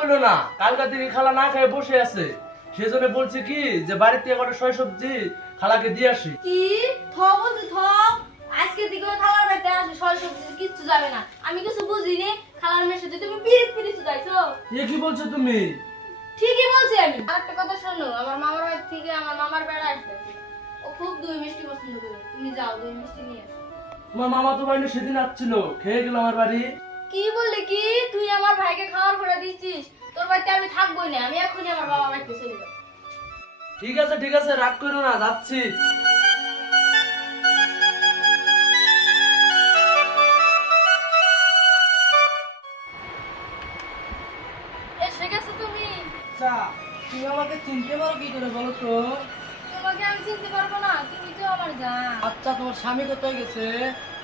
হলো না কালকা থেকে খালা না খেয়ে বসে আছে। সেজন্য বলছে কি যে বাড়িতে একটা সয় সবজি খালাকে দিয়ে আসি। কি? থ বলছি থ আজকে দিকে খালার বাড়িতে আসে সয় সবজি কিচ্ছু যাবে না। আমি কিছু বুঝিনি খালার মেয়ের সাথে তুমি পিরিত পিরিত যাইছো এ কি বলছো তুমি? ঠিকই বলছি আমি। আরেকটা কথা শোনো আমার মামার বাড়ি থেকে আমার মামার বেড়া আসবে। ও খুব দই মিষ্টি পছন্দ করে। তুমি যাও দই মিষ্টি নিয়ে। তোমার মামা তো ভাই সেদিন আসছিল খেয়ে গেল আমার বাড়ি। কি বললি কি? তুই আমার ভাইকে খাওয়ার করে দিচ্ছিস। তোর বাড়িতে আমি থাকবোই না আমি এখনই আমার বাবা বাড়িতে চলে যাব। ঠিক আছে ঠিক আছে রাগ করো না যাচ্ছি। এসে গেছো তুমি? আচ্ছা তুমি আমাকে চিনতে পারো কি করে বলো তো? তোমাকে আমি চিনতে পারব না তুমি তো আমার জান। আচ্ছা তোমার স্বামী কোথায় গেছে?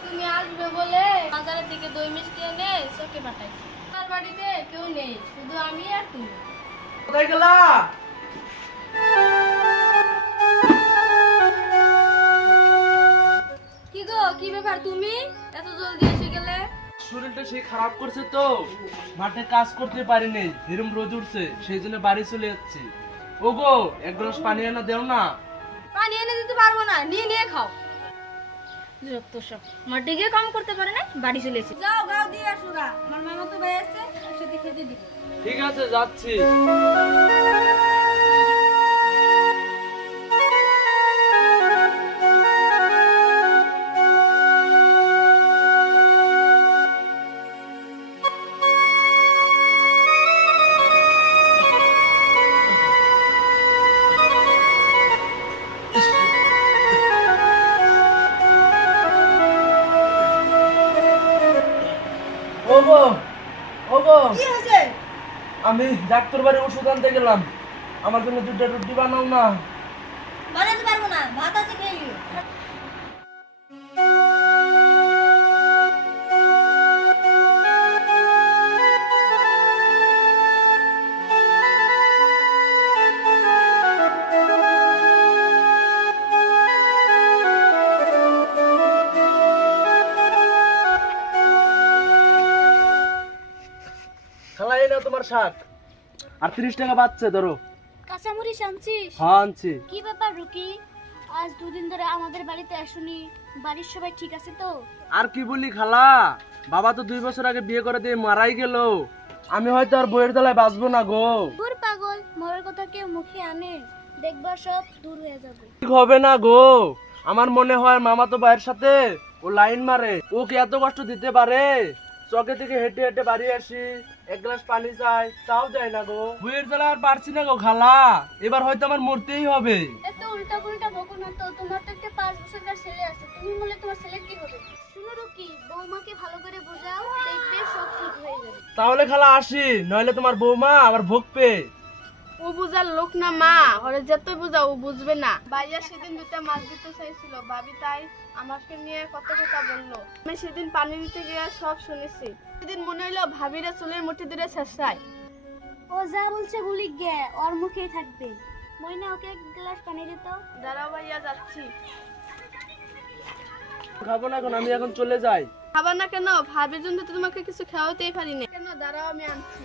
তুমি আসবে বলে বাজারে থেকে দই মিষ্টি এনে চোখে পাঠাইছি। বাড়িতে কেউ নেই শুধু আমি আর তুমি। কোথায় গেলা? কি গো কি ব্যাপার তুমি? এত জলদি এসে গেলে? শরীরটা সেই খারাপ করছে তো। মাঠে কাজ করতে পারিনি এরম রোদ উঠছে সেই জন্য বাড়ি চলে যাচ্ছি। ওগো এক গ্লাস পানি এনে দেও না। পানি এনে দিতে পারব না নিয়ে নিয়ে খাও। যত সব। গিয়ে কাম করতে পারে না বাড়ি চলে এসে যাও গাও দিয়ে আসুরা আমার মামা তো ভাই আছে একসাথে খেতে দিব। ঠিক আছে যাচ্ছি। কি হয়েছে? আমি ডাক্তার বাড়ি ওষুধ আনতে গেলাম। আমার জন্য দুটো রুটি বানাও না। বানাতে পারব না ভাত আছে খেয়ে তোমার শাক। আর তিরিশ টাকা বাচ্চা ধরো। কাঁচামরিচ আনছিস? হ্যাঁ আনছি। কি ব্যাপার রুকি? আজ দুদিন ধরে আমাদের বাড়িতে আসুনি। বাড়ির সবাই ঠিক আছে তো? আর কি বলি খালা? বাবা তো দুই বছর আগে বিয়ে করে দিয়ে মারাই গেল। আমি হয়তো আর বইয়ের তলায় বাঁচবো না গো। দূর পাগল মরার কথা কেউ মুখে আনে। দেখবা সব দূর হয়ে যাবে। ঠিক হবে না গো। আমার মনে হয় মামা তো ভাইয়ের সাথে ও লাইন মারে। ও কি এত কষ্ট দিতে পারে? চকে থেকে হেঁটে হেঁটে বাড়ি আসি এক গ্লাস পানি চাই তাও দেয় না গো। বইয়ের জ্বালা আর পারছি না গো খালা এবার হয়তো আমার মরতেই হবে। এত উল্টা পুল্টা বকো না তো তোমার তো একটা পাঁচ বছরকার ছেলে আছে তুমি বলে তোমার ছেলে কি হবে? শুনো রুকি বৌমাকে ভালো করে বোঝাও দেখবে সব ঠিক হয়ে যাবে। তাহলে খালা আসি নইলে তোমার বৌমা আবার ভোগ পে ও বুঝার লোক না মা ওরে যত বুঝা ও বুঝবে না। ভাইয়া সেদিন দুটা মাছ দিতে চাইছিল ভাবি তাই আমাকে নিয়ে কত কথা বলল। আমি সেদিন পানি দিতে গিয়ে সব শুনেছি। সেদিন মনে হইল ভাবিরা চুলের মুঠি দিলে শেষায় ও যা বলছে বলি গে ওর মুখেই থাকবে। মইনা ওকে এক গ্লাস পানি দিত দাঁড়াও ভাইয়া যাচ্ছি। খাব না এখন আমি এখন চলে যাই। খাবার না কেন? ভাবির জন্য তো তোমাকে কিছু খাওয়াতেই পারি না কেন? দাঁড়াও আমি আনছি।